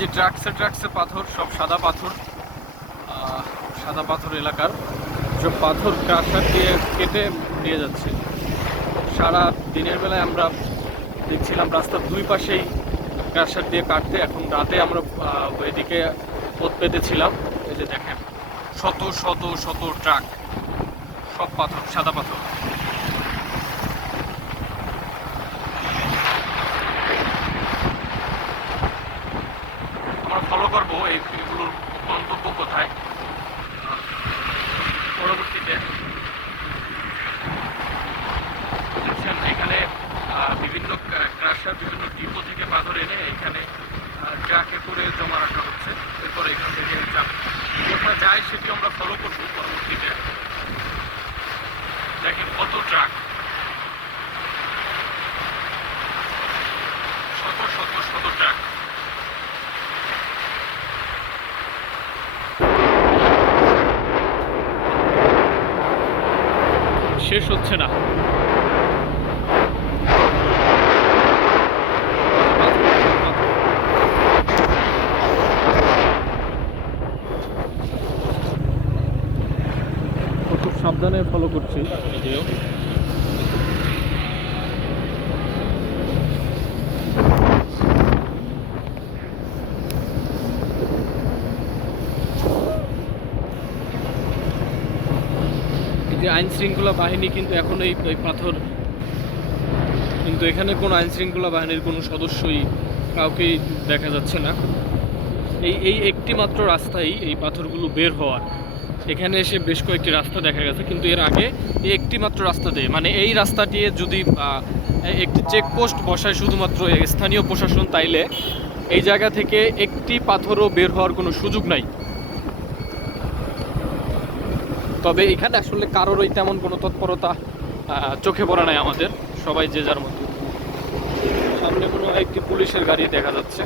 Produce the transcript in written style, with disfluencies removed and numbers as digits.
যে ট্রাকসে পাথর, সব সাদা পাথর, সাদা পাথর এলাকার সব পাথর ক্রাশার দিয়ে কেটে নিয়ে যাচ্ছে। সারা দিনের বেলায় আমরা দেখছিলাম রাস্তার দুই পাশেই ক্রাশার দিয়ে কাটতে। এখন রাতে আমরা এদিকে পথ পেতেছিলাম। এই যে দেখেন শত শত শত ট্রাক, সব পাথর, সাদা পাথর। আমরা ফলো করবো এইগুলোর গন্তব্য কোথায় পরবর্তীতে। দেখছেন এখানে বিভিন্ন ক্রাশার বিভিন্ন ডিপো থেকে পাথর এনে এখানে ট্রাকে করে জমা রাখা হচ্ছে। এরপর এখান থেকে কোথায় যায় সেটি আমরা ফলো করবো পরবর্তীতে। দেখেন কত ট্রাক, শত শত শত ট্রাক। শেষ হচ্ছে না। খুব সাবধানে ফলো করছি নিজেও। যে আইন শৃঙ্খলা বাহিনী কিন্তু এখন এই পাথর, কিন্তু এখানে কোনো আইন শৃঙ্খলা বাহিনীর কোনো সদস্যই কাউকেই দেখা যাচ্ছে না। এই একটি মাত্র রাস্তাই এই পাথরগুলো বের হওয়ার। এখানে এসে বেশ কয়েকটি রাস্তা দেখা গেছে, কিন্তু এর আগে এই একটি মাত্র রাস্তা দিয়ে, মানে এই রাস্তা দিয়ে যদি একটি চেকপোস্ট বসায় শুধুমাত্র স্থানীয় প্রশাসন, তাইলে এই জায়গা থেকে একটি পাথরও বের হওয়ার কোনো সুযোগ নাই। তবে এখানে আসলে কারোরই তেমন কোনো তৎপরতা চোখে পড়ে নাই আমাদের, সবাই যে যার মতো। সামনে কোনো একটি পুলিশের গাড়ি দেখা যাচ্ছে।